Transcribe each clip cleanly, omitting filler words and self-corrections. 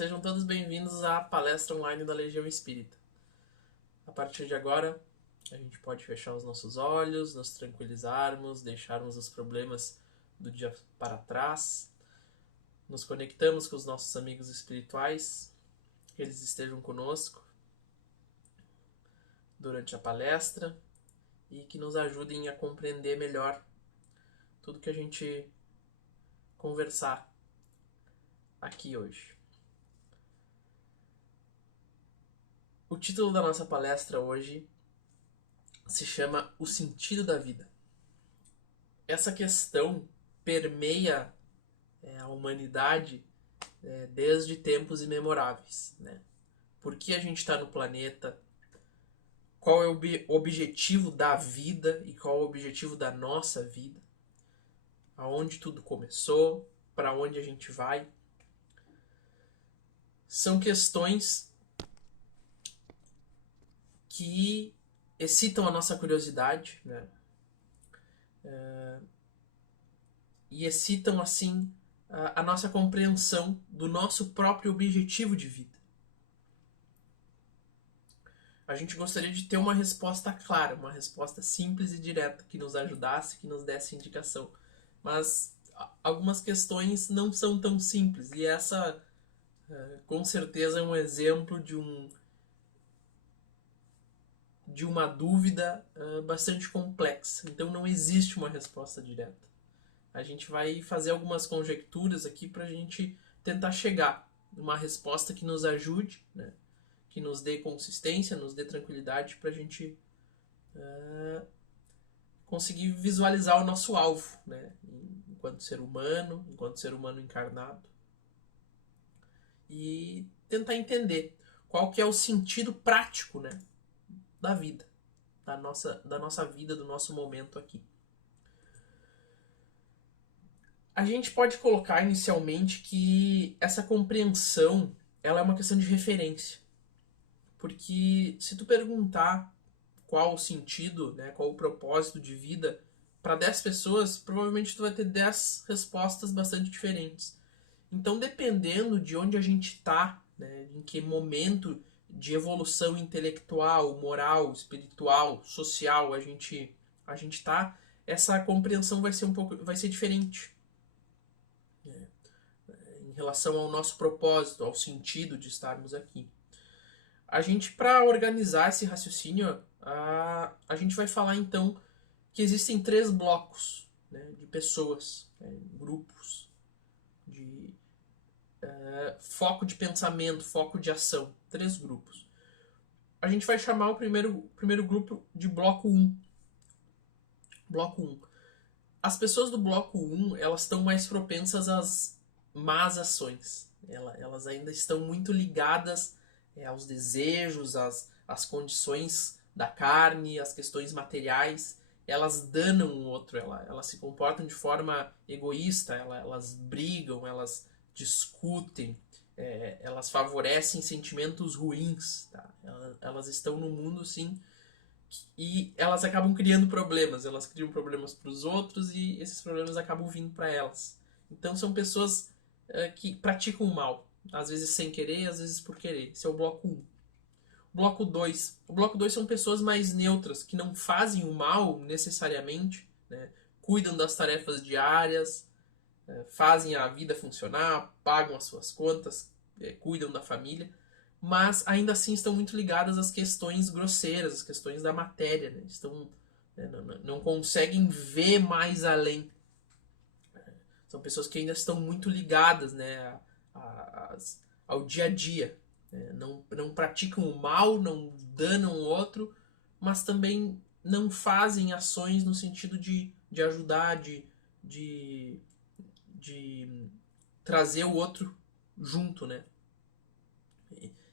Sejam todos bem-vindos à palestra online da Legião Espírita. A partir de agora, a gente pode fechar os nossos olhos, nos tranquilizarmos, deixarmos os problemas do dia para trás, nos conectamos com os nossos amigos espirituais, que eles estejam conosco durante a palestra e que nos ajudem a compreender melhor tudo que a gente conversar aqui hoje. O título da nossa palestra hoje se chama O Sentido da Vida. Essa questão permeia a humanidade desde tempos imemoráveis, né? Por que a gente está no planeta? Qual é o objetivo da vida e qual é o objetivo da nossa vida? Aonde tudo começou? Para onde a gente vai? São questões que excitam a nossa curiosidade, né? E excitam, assim, a nossa compreensão do nosso próprio objetivo de vida. A gente gostaria de ter uma resposta clara, uma resposta simples e direta, que nos ajudasse, que nos desse indicação. Mas algumas questões não são tão simples, e essa, com certeza, é um exemplo de uma dúvida bastante complexa. Então não existe uma resposta direta. A gente vai fazer algumas conjecturas aqui para a gente tentar chegar numa resposta que nos ajude, né? Que nos dê consistência, nos dê tranquilidade para a gente conseguir visualizar o nosso alvo, né? Enquanto ser humano encarnado, e tentar entender qual que é o sentido prático, né, da vida, da nossa vida, do nosso momento aqui. A gente pode colocar inicialmente que essa compreensão ela é uma questão de referência. Porque se tu perguntar qual o sentido, né, qual o propósito de vida para 10 pessoas, provavelmente tu vai ter 10 respostas bastante diferentes. Então, dependendo de onde a gente está, né, em que momento de evolução intelectual, moral, espiritual, social a gente está, essa compreensão vai ser diferente em relação ao nosso propósito, ao sentido de estarmos aqui. A gente, para organizar esse raciocínio, a gente vai falar então que existem 3 blocos, né, de pessoas, grupos, de foco de pensamento, foco de ação. 3 grupos. A gente vai chamar o primeiro grupo de bloco 1. Bloco 1. As pessoas do bloco 1, elas estão mais propensas às más ações. Elas ainda estão muito ligadas aos desejos, às condições da carne, às questões materiais. Elas danam o outro, elas se comportam de forma egoísta, elas brigam, elas discutem, elas favorecem sentimentos ruins. Tá? Elas estão no mundo, sim, e elas acabam criando problemas. Elas criam problemas para os outros e esses problemas acabam vindo para elas. Então são pessoas que praticam o mal, às vezes sem querer, às vezes por querer. Esse é o bloco 1. Bloco 2. O bloco 2 são pessoas mais neutras, que não fazem o mal necessariamente, né? Cuidam das tarefas diárias, fazem a vida funcionar, pagam as suas contas, cuidam da família, mas ainda assim estão muito ligadas às questões grosseiras, às questões da matéria, né? Não conseguem ver mais além. São pessoas que ainda estão muito ligadas, né, ao dia a dia. Não praticam o mal, não danam o outro, mas também não fazem ações no sentido de ajudar, de trazer o outro junto, né?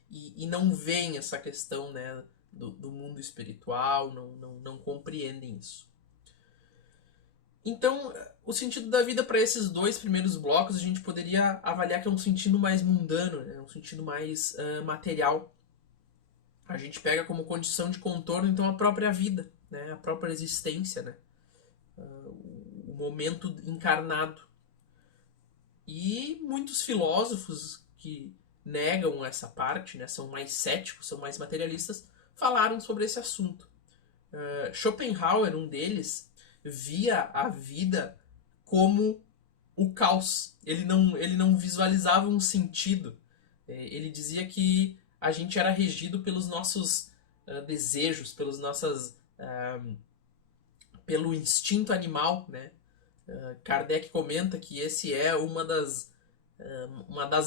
E não veem essa questão, né, do mundo espiritual, não compreendem isso. Então, o sentido da vida para esses 2 primeiros blocos a gente poderia avaliar que é um sentido mais mundano, né? Um sentido mais material. A gente pega como condição de contorno, então, a própria vida, né? A própria existência, né? O momento encarnado. E muitos filósofos que negam essa parte, né, são mais céticos, são mais materialistas, falaram sobre esse assunto. Schopenhauer, um deles, via a vida como o caos. Ele não visualizava um sentido. Ele dizia que a gente era regido pelos nossos desejos, pelo instinto animal, né? Kardec comenta que esse é uma das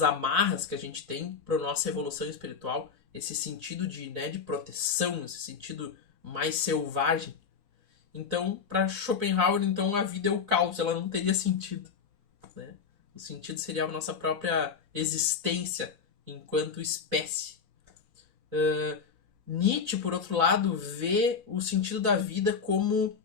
amarras que a gente tem para a nossa evolução espiritual, esse sentido de proteção, esse sentido mais selvagem. Então, para Schopenhauer, então, a vida é o caos, ela não teria sentido, né? O sentido seria a nossa própria existência enquanto espécie. Nietzsche, por outro lado, vê o sentido da vida como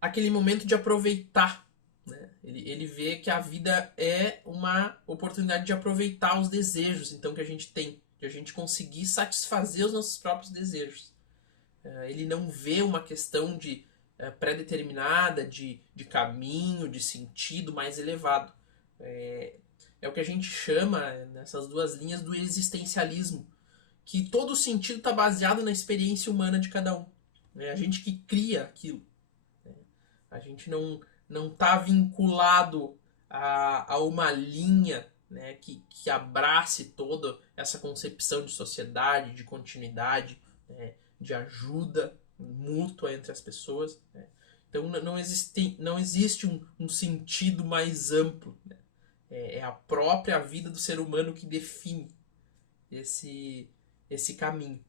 aquele momento de aproveitar, né? Ele vê que a vida é uma oportunidade de aproveitar os desejos, então, que a gente tem, de a gente conseguir satisfazer os nossos próprios desejos. Ele não vê uma questão de pré-determinada, de caminho, de sentido mais elevado. É o que a gente chama, nessas duas linhas, do existencialismo, que todo o sentido está baseado na experiência humana de cada um. É a gente que cria aquilo. A gente não está vinculado a uma linha, né, que abrace toda essa concepção de sociedade, de continuidade, né, de ajuda mútua entre as pessoas. Né? Então não existe um sentido mais amplo. Né? É a própria vida do ser humano que define esse caminho.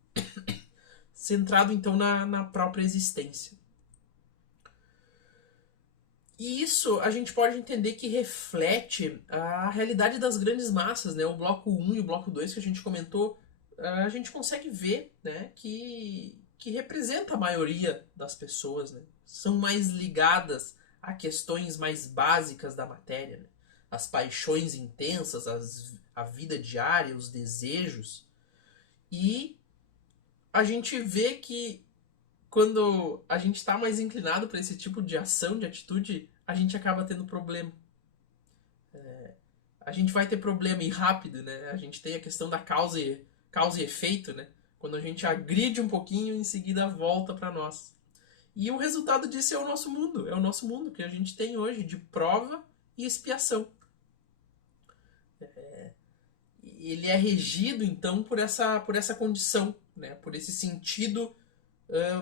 Centrado então na própria existência. E isso a gente pode entender que reflete a realidade das grandes massas, né? O bloco 1 e o bloco 2 que a gente comentou, a gente consegue ver, né, que representa a maioria das pessoas, né? São mais ligadas a questões mais básicas da matéria, né? As paixões intensas, a vida diária, os desejos. E a gente vê que quando a gente está mais inclinado para esse tipo de ação, de atitude, a gente acaba tendo problema. A gente vai ter problema e rápido, né? A gente tem a questão da causa e efeito, né? Quando a gente agride um pouquinho, em seguida volta para nós. E o resultado disso é o nosso mundo que a gente tem hoje, de prova e expiação. Ele é regido, então, por essa condição, né? Por esse sentido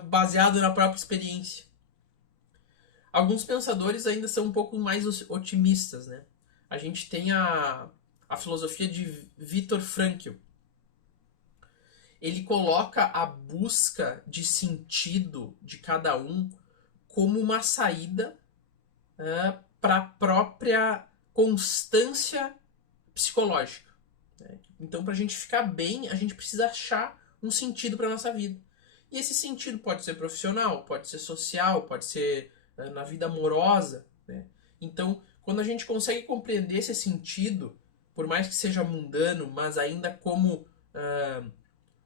baseado na própria experiência. Alguns pensadores ainda são um pouco mais otimistas, né? A gente tem a filosofia de Viktor Frankl. Ele coloca a busca de sentido de cada um como uma saída para a própria constância psicológica. Né? Então, para a gente ficar bem, a gente precisa achar um sentido para a nossa vida. E esse sentido pode ser profissional, pode ser social, pode ser na vida amorosa. Né? Então, quando a gente consegue compreender esse sentido, por mais que seja mundano, mas ainda como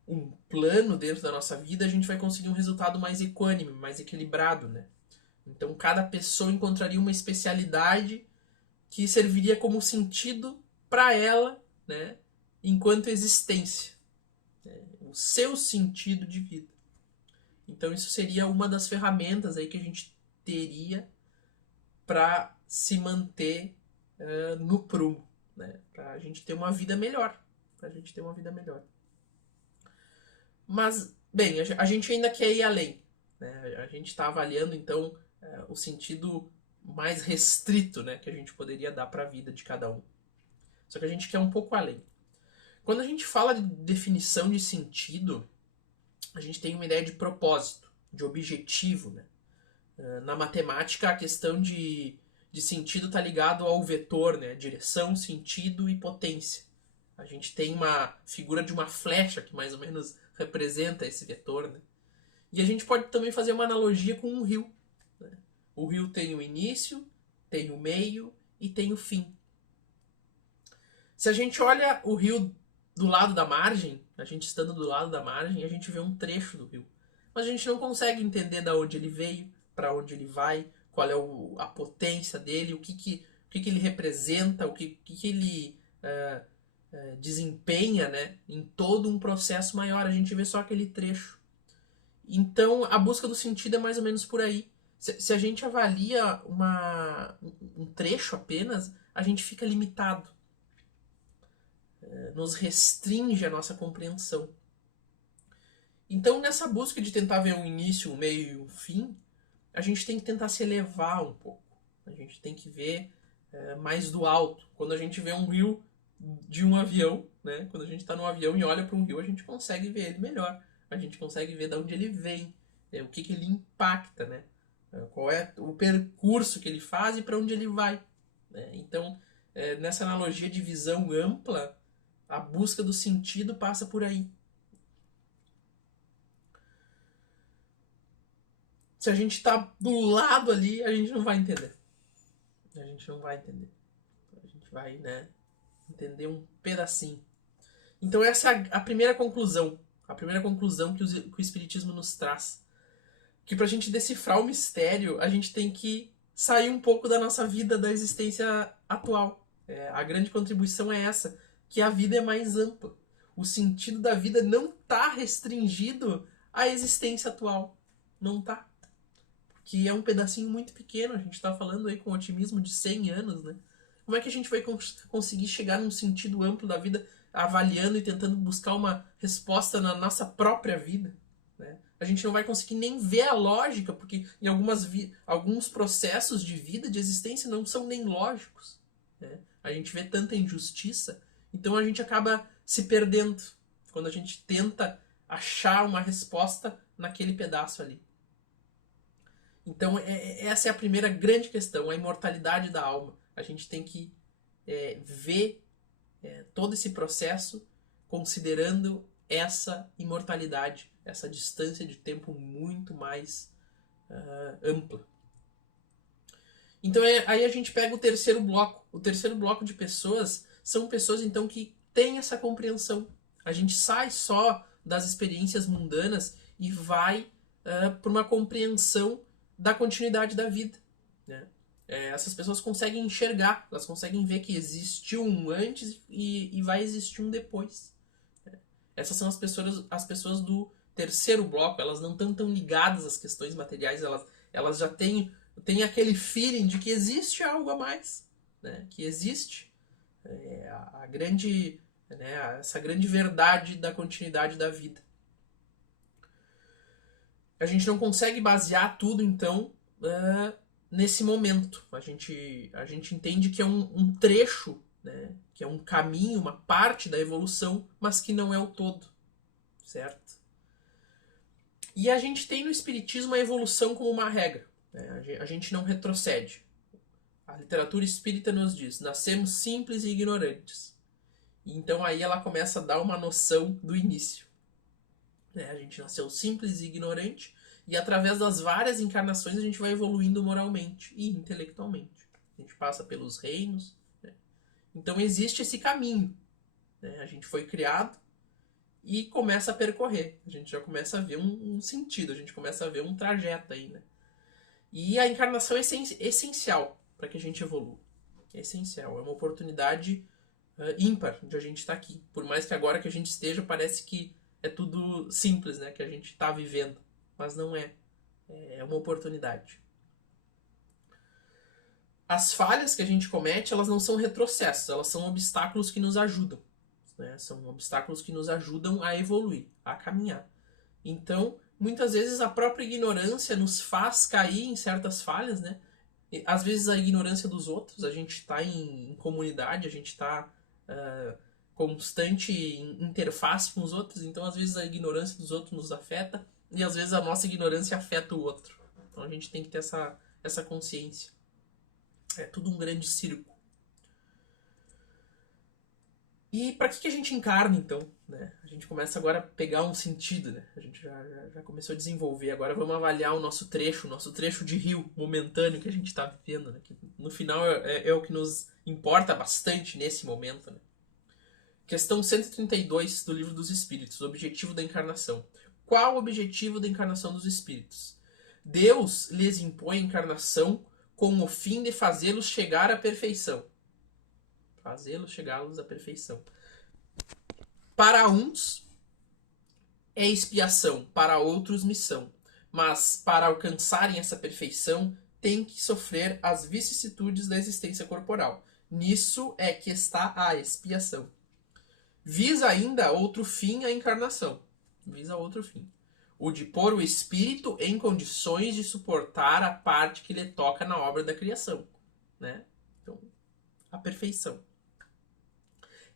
um plano dentro da nossa vida, a gente vai conseguir um resultado mais equânime, mais equilibrado. Né? Então, cada pessoa encontraria uma especialidade que serviria como sentido para ela, né, enquanto existência. O seu sentido de vida. Então isso seria uma das ferramentas aí que a gente teria para se manter no prumo, né? Para a gente ter uma vida melhor. Mas, bem, a gente ainda quer ir além. Né? A gente está avaliando, então, o sentido mais restrito, né, que a gente poderia dar para a vida de cada um. Só que a gente quer um pouco além. Quando a gente fala de definição de sentido, a gente tem uma ideia de propósito, de objetivo. Né? Na matemática, a questão de sentido está ligado ao vetor, né? Direção, sentido e potência. A gente tem uma figura de uma flecha que mais ou menos representa esse vetor. Né? E a gente pode também fazer uma analogia com um rio. Né? O rio tem o início, tem o meio e tem o fim. Se a gente olha o rio do lado da margem, a gente estando do lado da margem, a gente vê um trecho do rio. Mas a gente não consegue entender de onde ele veio, para onde ele vai, qual é a potência dele, o que que ele representa, o que ele desempenha, né, em todo um processo maior. A gente vê só aquele trecho. Então, a busca do sentido é mais ou menos por aí. Se a gente avalia um trecho apenas, a gente fica limitado. Nos restringe a nossa compreensão. Então, nessa busca de tentar ver um início, um meio e um fim, a gente tem que tentar se elevar um pouco. A gente tem que ver mais do alto. Quando a gente vê um rio de um avião, né? Quando a gente está no avião e olha para um rio, a gente consegue ver ele melhor. A gente consegue ver de onde ele vem, o que ele impacta, né? Qual é o percurso que ele faz e para onde ele vai. Né? Então, nessa analogia de visão ampla, a busca do sentido passa por aí. Se a gente está do lado ali, a gente não vai entender. A gente não vai entender. A gente vai, né, entender um pedacinho. Então essa é a primeira conclusão. A primeira conclusão que o Espiritismo nos traz. Que pra gente decifrar o mistério, a gente tem que sair um pouco da nossa vida, da existência atual. A grande contribuição é essa, que a vida é mais ampla. O sentido da vida não está restringido à existência atual. Não está. Que é um pedacinho muito pequeno, a gente está falando aí com otimismo de 100 anos, né? Como é que a gente vai conseguir chegar num sentido amplo da vida, avaliando e tentando buscar uma resposta na nossa própria vida? Né? A gente não vai conseguir nem ver a lógica, porque em alguns processos de vida, de existência, não são nem lógicos. Né? A gente vê tanta injustiça, então a gente acaba se perdendo quando a gente tenta achar uma resposta naquele pedaço ali. Então, essa é a primeira grande questão, a imortalidade da alma. A gente tem que ver todo esse processo considerando essa imortalidade, essa distância de tempo muito mais ampla. Então, aí a gente pega o terceiro bloco. O terceiro bloco de pessoas são pessoas, então, que têm essa compreensão. A gente sai só das experiências mundanas e vai para uma compreensão da continuidade da vida. Né? Essas pessoas conseguem enxergar, elas conseguem ver que existiu um antes e vai existir um depois. Essas são as pessoas do terceiro bloco, elas não estão tão ligadas às questões materiais, elas já têm aquele feeling de que existe algo a mais, né? Que existe essa grande verdade da continuidade da vida. A gente não consegue basear tudo, então, nesse momento. A gente entende que é um trecho, né? Que é um caminho, uma parte da evolução, mas que não é o todo. Certo? E a gente tem no Espiritismo a evolução como uma regra. Né? A gente não retrocede. A literatura espírita nos diz, nascemos simples e ignorantes. Então aí ela começa a dar uma noção do início. A gente nasceu simples e ignorante, e através das várias encarnações a gente vai evoluindo moralmente e intelectualmente. A gente passa pelos reinos. Né? Então existe esse caminho. Né? A gente foi criado e começa a percorrer. A gente já começa a ver um sentido, a gente começa a ver um trajeto aí. Né? E a encarnação é essencial para que a gente evolua. É essencial, é uma oportunidade ímpar de a gente estar aqui. Por mais que agora que a gente esteja, parece que é tudo simples, né? Que a gente está vivendo. Mas não é. É uma oportunidade. As falhas que a gente comete, elas não são retrocessos, elas são obstáculos que nos ajudam. Né? São obstáculos que nos ajudam a evoluir, a caminhar. Então, muitas vezes a própria ignorância nos faz cair em certas falhas, né? E, às vezes a ignorância dos outros, a gente está em comunidade, a gente está constante interface com os outros, então às vezes a ignorância dos outros nos afeta e às vezes a nossa ignorância afeta o outro. Então a gente tem que ter essa consciência. É tudo um grande círculo. E para que a gente encarna, então? Né? A gente começa agora a pegar um sentido, né? A gente já começou a desenvolver. Agora vamos avaliar o nosso trecho de rio momentâneo que a gente está vivendo. Né? Que no final é o que nos importa bastante nesse momento. Né? Questão 132 do Livro dos Espíritos, o objetivo da encarnação. Qual o objetivo da encarnação dos espíritos? Deus lhes impõe a encarnação com o fim de fazê-los chegar à perfeição. Fazê-los chegá-los à perfeição. Para uns é expiação, para outros missão. Mas para alcançarem essa perfeição, tem que sofrer as vicissitudes da existência corporal. Nisso é que está a expiação. Visa ainda outro fim a encarnação. Visa outro fim. O de pôr o espírito em condições de suportar a parte que lhe toca na obra da criação. Né? Então, a perfeição.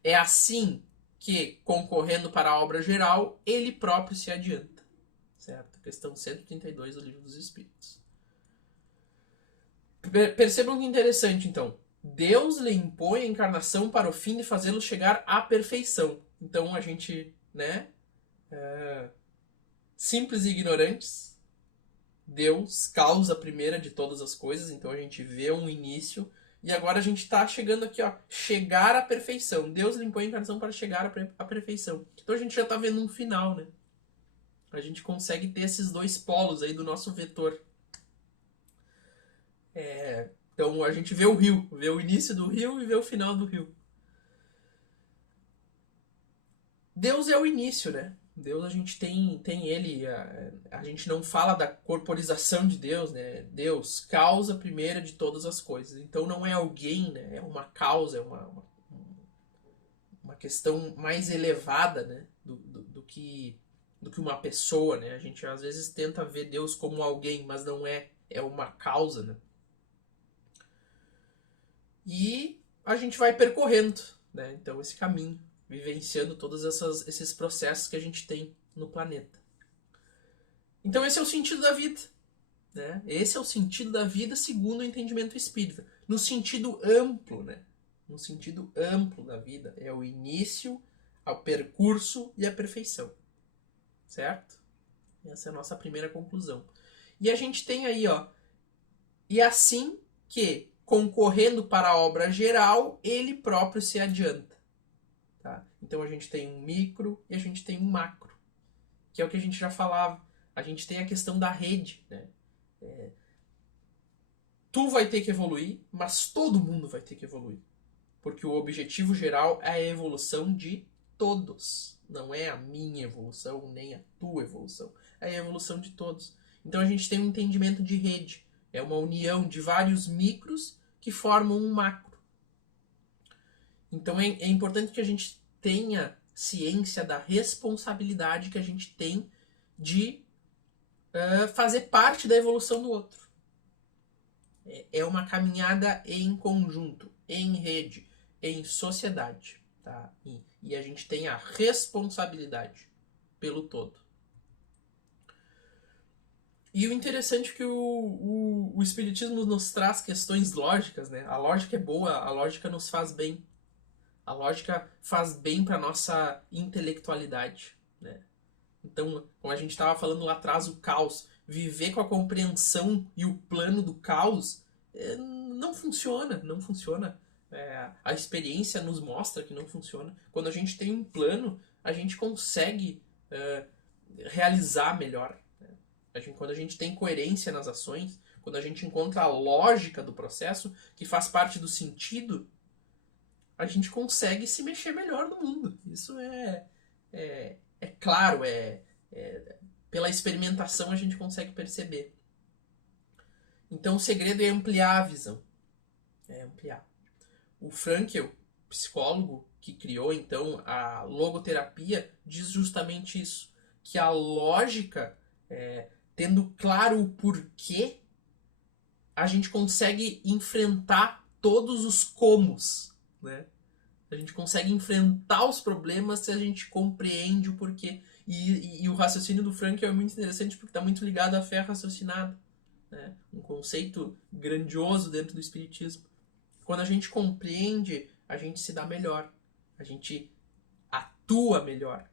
É assim que, concorrendo para a obra geral, ele próprio se adianta. Certo? Questão 132 do Livro dos Espíritos. Percebam que interessante, então. Deus lhe impõe a encarnação para o fim de fazê-lo chegar à perfeição. Então a gente, né? Simples e ignorantes. Deus, causa primeira de todas as coisas. Então a gente vê um início. E agora a gente está chegando aqui, ó. Chegar à perfeição. Deus lhe impõe a encarnação para chegar à perfeição. Então a gente já está vendo um final, né? A gente consegue ter esses dois polos aí do nosso vetor. Então a gente vê o rio, vê o início do rio e vê o final do rio. Deus é o início, né? Deus a gente tem ele, a gente não fala da corporização de Deus, né? Deus, causa primeira de todas as coisas. Então não é alguém, né? É uma causa, é uma questão mais elevada, né? Do que uma pessoa, né? A gente às vezes tenta ver Deus como alguém, mas não é. É uma causa, né? E a gente vai percorrendo, né? Então esse caminho, vivenciando todos esses processos que a gente tem no planeta. Então esse é o sentido da vida, né? Esse é o sentido da vida segundo o entendimento espírita. No sentido amplo, né? No sentido amplo da vida. É o início, o percurso e a perfeição. Certo? Essa é a nossa primeira conclusão. E a gente tem aí, ó. E assim que, concorrendo para a obra geral, ele próprio se adianta. Tá? Então a gente tem um micro e a gente tem um macro, que é o que a gente já falava. A gente tem a questão da rede. Né? Tu vai ter que evoluir, mas todo mundo vai ter que evoluir. Porque o objetivo geral é a evolução de todos. Não é a minha evolução, nem a tua evolução. É a evolução de todos. Então a gente tem um entendimento de rede. É uma união de vários micros que formam um macro. Então é importante que a gente tenha ciência da responsabilidade que a gente tem de fazer parte da evolução do outro. É uma caminhada em conjunto, em rede, em sociedade. Tá? E a gente tem a responsabilidade pelo todo. E o interessante é que o Espiritismo nos traz questões lógicas, né? A lógica é boa, a lógica nos faz bem. A lógica faz bem para nossa intelectualidade, né? Então, como a gente estava falando lá atrás, o caos, viver com a compreensão e o plano do caos não funciona, não funciona. A experiência nos mostra que não funciona. Quando a gente tem um plano, a gente consegue realizar melhor. Quando a gente tem coerência nas ações, quando a gente encontra a lógica do processo, que faz parte do sentido, a gente consegue se mexer melhor no mundo. Isso é claro, pela experimentação a gente consegue perceber. Então o segredo é ampliar a visão. É ampliar. O Frankl, psicólogo que criou então a logoterapia, diz justamente isso, que a lógica, tendo claro o porquê, a gente consegue enfrentar todos os comos, né? A gente consegue enfrentar os problemas se a gente compreende o porquê. E o raciocínio do Frankl é muito interessante porque está muito ligado à fé raciocinada, né? Um conceito grandioso dentro do espiritismo. Quando a gente compreende, a gente se dá melhor. A gente atua melhor.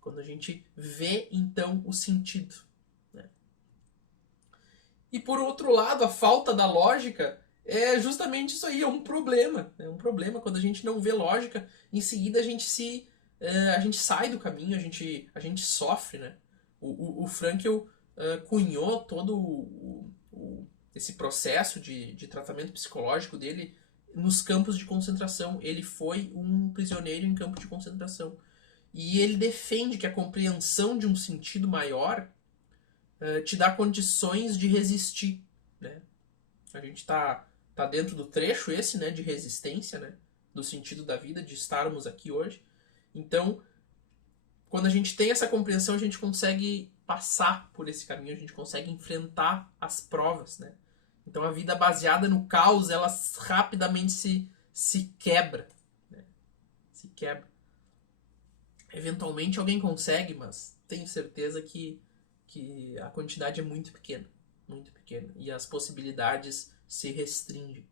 Quando a gente vê, então, o sentido. Né? E por outro lado, a falta da lógica é justamente isso aí, é um problema. É um problema quando a gente não vê lógica, em seguida a gente sai do caminho, a gente sofre, né? O Frankl cunhou todo esse processo de tratamento psicológico dele nos campos de concentração. Ele foi um prisioneiro em campo de concentração. E ele defende que a compreensão de um sentido maior te dá condições de resistir, né? A gente está dentro do trecho esse, né, de resistência, né, do sentido da vida, de estarmos aqui hoje. Então, quando a gente tem essa compreensão, a gente consegue passar por esse caminho, a gente consegue enfrentar as provas, né? Então a vida baseada no caos, ela rapidamente se quebra, né? Se quebra. Eventualmente alguém consegue, mas tenho certeza que a quantidade é muito pequena, e as possibilidades se restringem.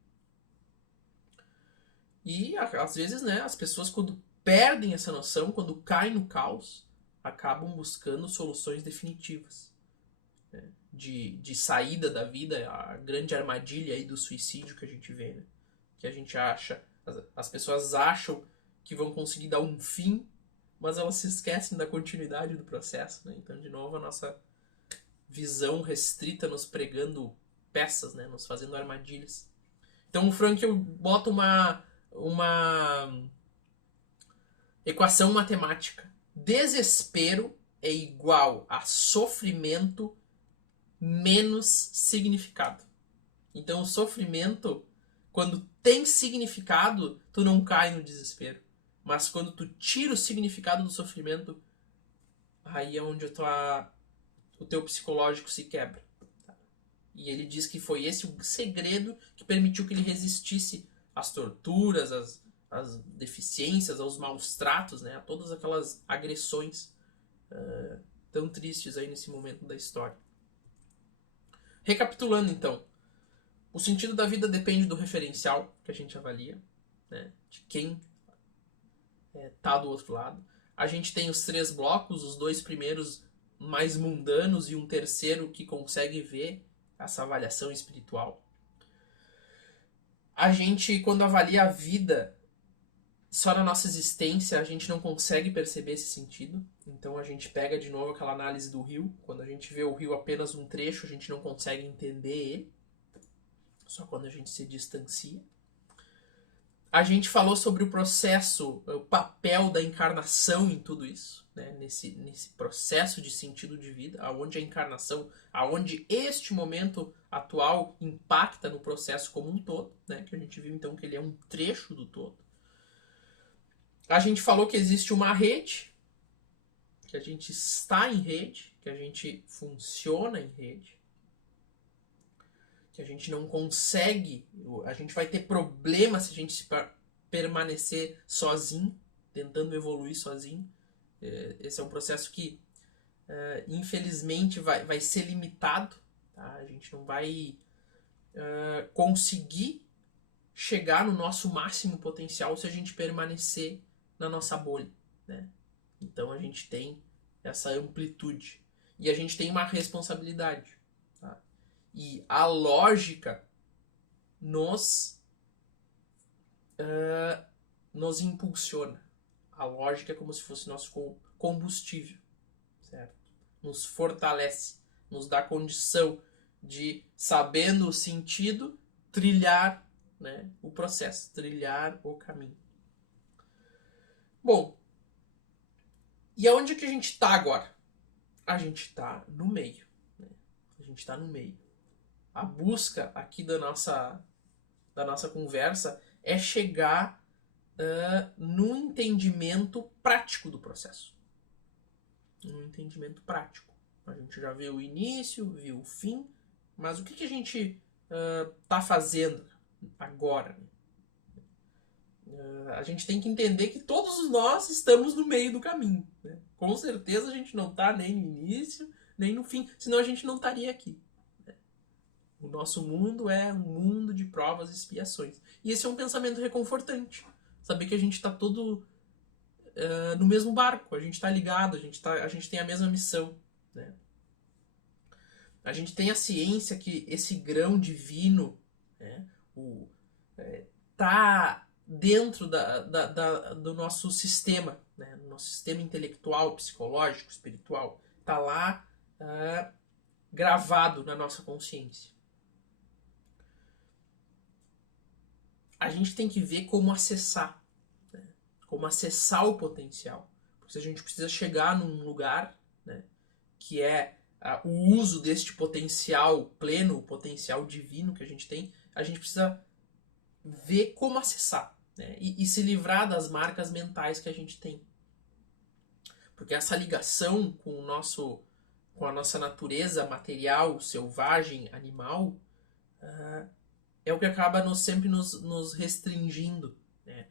E às vezes, né, as pessoas, quando perdem essa noção, quando caem no caos, acabam buscando soluções definitivas, né, de saída da vida, a grande armadilha aí do suicídio que a gente vê, né, que a gente acha, as pessoas acham que vão conseguir dar um fim, mas elas se esquecem da continuidade do processo, né? Então, de novo, a nossa visão restrita nos pregando peças, né, nos fazendo armadilhas. Então o Frankl bota uma equação matemática. Desespero é igual a sofrimento menos significado. Então o sofrimento, quando tem significado, tu não cai no desespero. Mas quando tu tira o significado do sofrimento, aí é onde o teu psicológico se quebra. E ele diz que foi esse o segredo que permitiu que ele resistisse às torturas, às deficiências, aos maus tratos, né? A todas aquelas agressões tão tristes aí nesse momento da história. Recapitulando, então. O sentido da vida depende do referencial que a gente avalia, né? De quem tá do outro lado. A gente tem os 3 blocos, os 2 primeiros mais mundanos e um terceiro que consegue ver essa avaliação espiritual. A gente, quando avalia a vida só na nossa existência, a gente não consegue perceber esse sentido. Então a gente pega de novo aquela análise do rio. Quando a gente vê o rio apenas um trecho, a gente não consegue entender ele. Só quando a gente se distancia. A gente falou sobre o processo, o papel da encarnação em tudo isso, né? Nesse processo de sentido de vida, aonde a encarnação, aonde este momento atual impacta no processo como um todo, né? Que a gente viu então que ele é um trecho do todo. A gente falou que existe uma rede, que a gente está em rede, que a gente funciona em rede, que a gente não consegue, a gente vai ter problema se a gente permanecer sozinho, tentando evoluir sozinho. Esse é um processo que, infelizmente, vai ser limitado. Tá? A gente não vai conseguir chegar no nosso máximo potencial se a gente permanecer na nossa bolha, né? Então a gente tem essa amplitude e a gente tem uma responsabilidade. Tá? E a lógica nos impulsiona. A lógica é como se fosse nosso combustível, certo? Nos fortalece, nos dá condição de, sabendo o sentido, trilhar, né, o processo, trilhar o caminho. Bom, e aonde que a gente está agora? A gente está no meio. Né? A gente está no meio. A busca aqui da nossa conversa é chegar no entendimento prático do processo. No entendimento prático. A gente já viu o início, viu o fim, mas o que a gente está fazendo agora? A gente tem que entender que todos nós estamos no meio do caminho. Né? Com certeza a gente não está nem no início, nem no fim, senão a gente não estaria aqui. Né? O nosso mundo é um mundo de provas e expiações. E esse é um pensamento reconfortante. Saber que a gente está todo no mesmo barco, a gente está ligado, a gente tem a mesma missão. Né? A gente tem a ciência que esse grão divino, né, tá dentro do nosso sistema, né, do nosso sistema intelectual, psicológico, espiritual, tá lá gravado na nossa consciência. a gente tem que ver como acessar, né? Como acessar o potencial. Porque a gente precisa chegar num lugar, né, que é o uso deste potencial pleno, o potencial divino que a gente precisa ver como acessar, né, e se livrar das marcas mentais que a gente tem. Porque essa ligação com a nossa natureza material, selvagem, animal, é o que acaba sempre nos restringindo, né,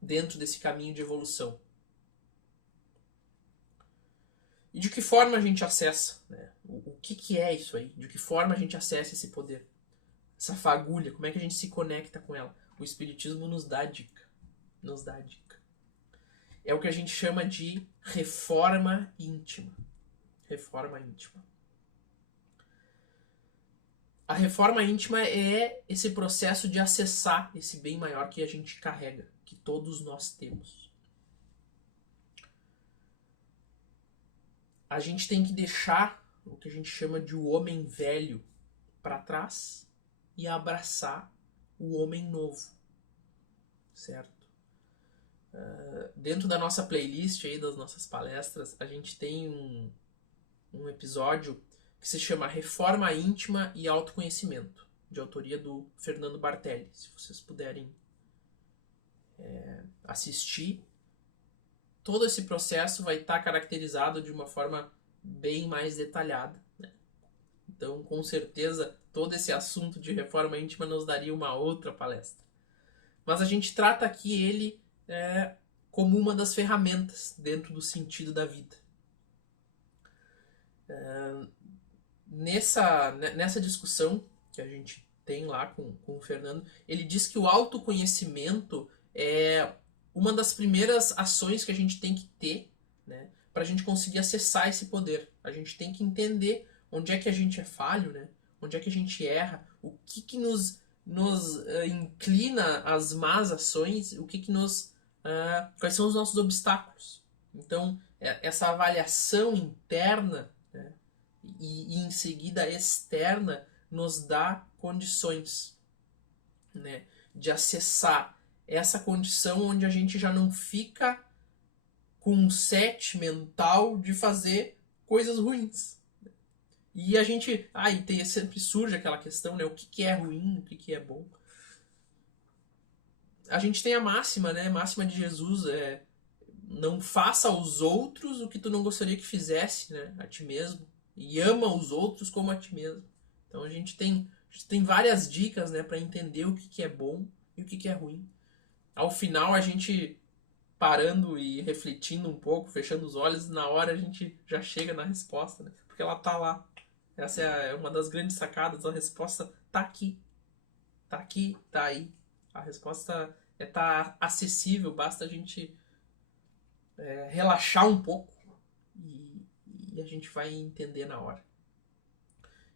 dentro desse caminho de evolução. E de que forma a gente acessa, né? O que é isso aí? De que forma a gente acessa esse poder? Essa fagulha, como é que a gente se conecta com ela? O Espiritismo nos dá a dica. Nos dá a dica. É o que a gente chama de reforma íntima. Reforma íntima. A reforma íntima é esse processo de acessar esse bem maior que a gente carrega, que todos nós temos. A gente tem que deixar o que a gente chama de o homem velho para trás e abraçar o homem novo, certo? Dentro da nossa playlist aí, das nossas palestras, a gente tem um episódio que se chama Reforma Íntima e Autoconhecimento, de autoria do Fernando Bartelli. Se vocês puderem assistir, todo esse processo vai estar caracterizado de uma forma bem mais detalhada, né? Então, com certeza, todo esse assunto de reforma íntima nos daria uma outra palestra. Mas a gente trata aqui ele como uma das ferramentas dentro do sentido da vida. Nessa discussão que a gente tem lá com o Fernando, ele diz que o autoconhecimento é uma das primeiras ações que a gente tem que ter, né, para a gente conseguir acessar esse poder. A gente tem que entender onde é que a gente é falho, né, onde é que a gente erra, o que nos inclina às más ações, quais são os nossos obstáculos. Então, essa avaliação interna, né, e em seguida externa nos dá condições, né, de acessar essa condição onde a gente já não fica com um set mental de fazer coisas ruins. E a gente... sempre surge aquela questão, né? O que é ruim, o que é bom. A gente tem a máxima, né? A máxima de Jesus é: não faça aos outros o que tu não gostaria que fizesse, né, a ti mesmo. E ama os outros como a ti mesmo. Então a gente tem várias dicas, né, para entender o que é bom e o que é ruim. Ao final, a gente parando e refletindo um pouco, fechando os olhos, na hora a gente já chega na resposta, né? Porque ela tá lá. Essa é uma das grandes sacadas. A resposta tá aqui. Tá aqui, tá aí. A resposta tá acessível, basta a gente relaxar um pouco e a gente vai entender na hora.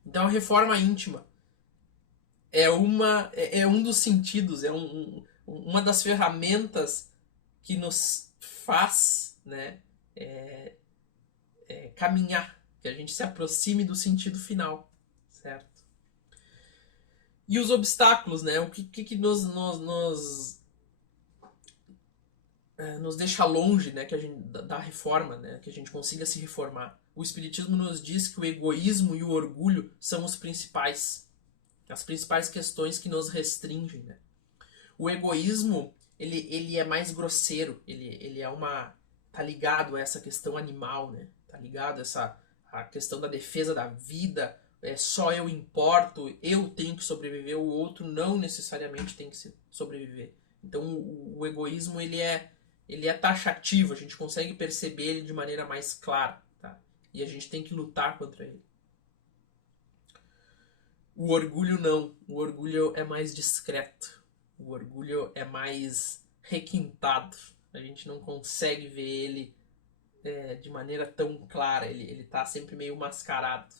Então a reforma íntima é um dos sentidos, uma das ferramentas que nos faz, né, caminhar, que a gente se aproxime do sentido final, certo? E os obstáculos, né? O que nos deixa longe, né, da reforma, né, que a gente consiga se reformar. O Espiritismo nos diz que o egoísmo e o orgulho são as principais questões que nos restringem, né? O egoísmo, ele é mais grosseiro, ele tá ligado a essa questão animal, né? Tá ligado a questão da defesa da vida, só eu importo, eu tenho que sobreviver, o outro não necessariamente tem que sobreviver. Então o egoísmo, ele é taxativo, a gente consegue perceber ele de maneira mais clara, tá? E a gente tem que lutar contra ele. O orgulho não. O orgulho é mais discreto. O orgulho é mais requintado. A gente não consegue ver ele de maneira tão clara. Ele tá sempre meio mascarado.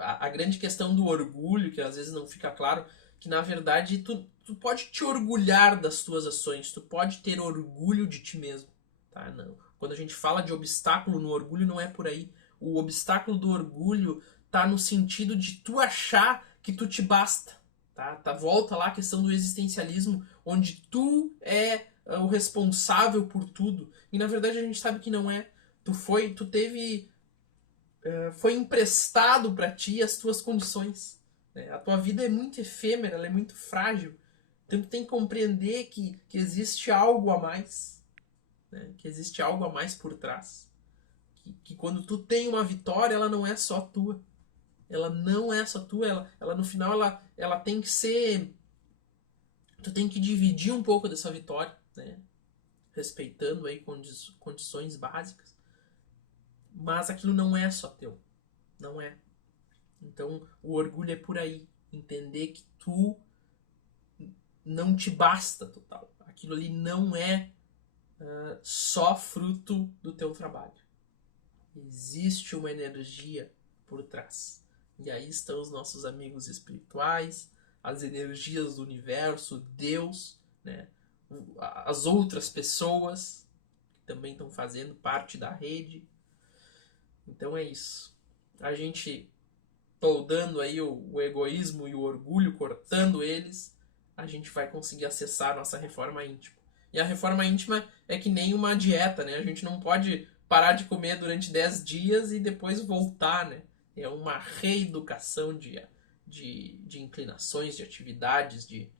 A grande questão do orgulho, que às vezes não fica claro, que na verdade tu pode te orgulhar das tuas ações, tu pode ter orgulho de ti mesmo, tá? Não. Quando a gente fala de obstáculo no orgulho, não é por aí. O obstáculo do orgulho tá no sentido de tu achar que tu te basta, tá? Tá? Volta lá a questão do existencialismo, onde tu é o responsável por tudo. E na verdade a gente sabe que não é. Foi emprestado para ti as tuas condições. Né? A tua vida é muito efêmera, ela é muito frágil. Então tu tem que compreender que existe algo a mais. Né? Que existe algo a mais por trás. Que quando tu tem uma vitória, ela não é só tua. Ela não é só tua. Ela no final, ela tem que ser... Tu tem que dividir um pouco dessa vitória, né? Respeitando aí condições básicas. Mas aquilo não é só teu. Não é. Então, o orgulho é por aí. Entender que tu não te basta total. Aquilo ali não é só fruto do teu trabalho. Existe uma energia por trás. E aí estão os nossos amigos espirituais, as energias do universo, Deus, né? As outras pessoas que também estão fazendo parte da rede. Então é isso. A gente toldando aí o egoísmo e o orgulho, cortando eles, a gente vai conseguir acessar a nossa reforma íntima. E a reforma íntima é que nem uma dieta, né? A gente não pode parar de comer durante 10 dias e depois voltar, né? É uma reeducação de inclinações, de atividades, de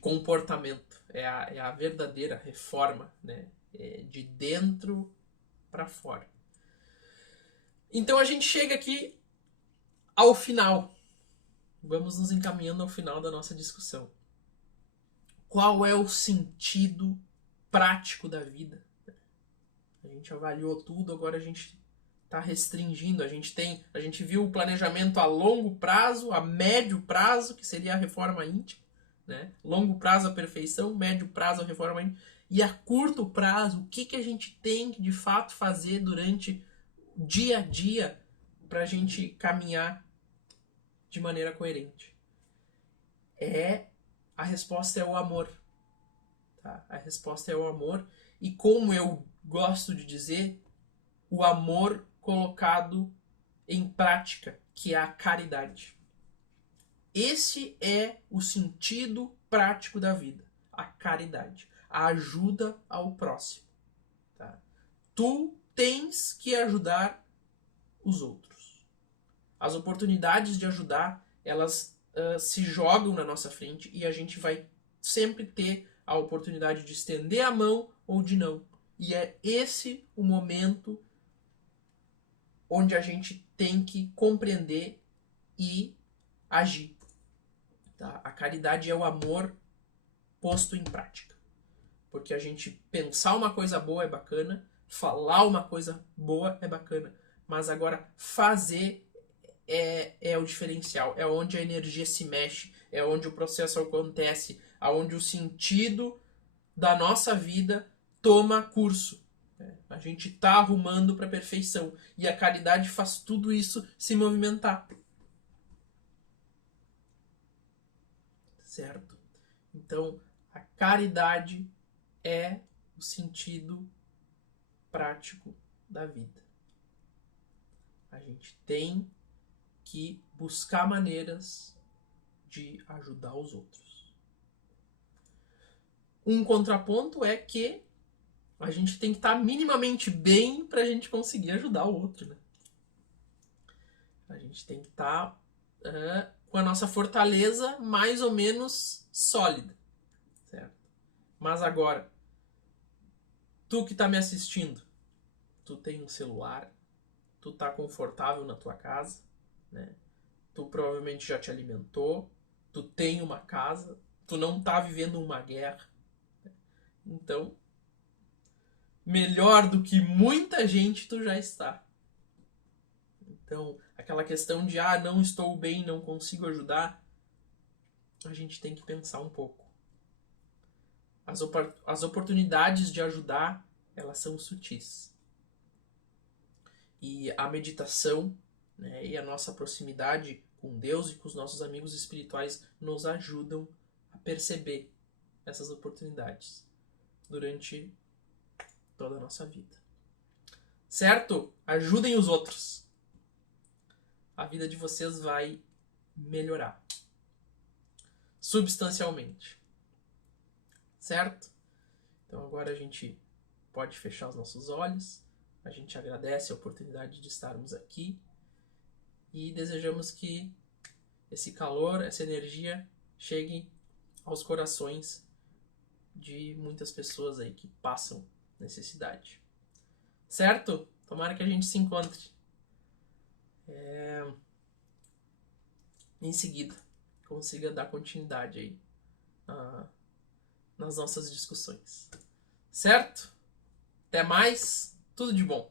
comportamento. É a verdadeira reforma, né? É de dentro para fora. Então a gente chega aqui ao final. Vamos nos encaminhando ao final da nossa discussão. Qual é o sentido prático da vida? A gente avaliou tudo, agora a gente está restringindo. A gente viu o planejamento a longo prazo, a médio prazo, que seria a reforma íntima, né? Longo prazo a perfeição, médio prazo a reforma íntima. E a curto prazo, o que a gente tem que de fato fazer durante o dia a dia para a gente caminhar de maneira coerente? A resposta é o amor. Tá? A resposta é o amor. E como eu gosto de dizer, o amor colocado em prática, que é a caridade. Esse é o sentido prático da vida. A caridade. A ajuda ao próximo. Tá? Tu tens que ajudar os outros. As oportunidades de ajudar, elas se jogam na nossa frente e a gente vai sempre ter a oportunidade de estender a mão ou de não. E é esse o momento onde a gente tem que compreender e agir. Tá? A caridade é o amor posto em prática. Porque a gente pensar uma coisa boa é bacana, falar uma coisa boa é bacana, mas agora fazer é o diferencial, é onde a energia se mexe, é onde o processo acontece, aonde o sentido da nossa vida toma curso. A gente está arrumando para a perfeição. E a caridade faz tudo isso se movimentar. Certo? Então, a caridade é o sentido prático da vida. A gente tem que buscar maneiras de ajudar os outros. Um contraponto é que a gente tem que estar minimamente bem para a gente conseguir ajudar o outro. Né? A gente tem que estar com a nossa fortaleza mais ou menos sólida. Certo? Mas agora, tu que está me assistindo, tu tem um celular, tu está confortável na tua casa, né? Tu provavelmente já te alimentou, tu tem uma casa, tu não está vivendo uma guerra. Então, melhor do que muita gente tu já está. Então, aquela questão de não estou bem, não consigo ajudar, a gente tem que pensar um pouco. As oportunidades de ajudar, elas são sutis. E a meditação, né, e a nossa proximidade com Deus e com os nossos amigos espirituais nos ajudam a perceber essas oportunidades durante toda a nossa vida. Certo? Ajudem os outros. A vida de vocês vai melhorar. substancialmente. Certo? Então agora a gente pode fechar os nossos olhos. A gente agradece a oportunidade de estarmos aqui e desejamos que esse calor, essa energia chegue aos corações de muitas pessoas aí que passam necessidade. Certo? Tomara que a gente se encontre em seguida, consiga dar continuidade aí nas nossas discussões. Certo? Até mais, tudo de bom.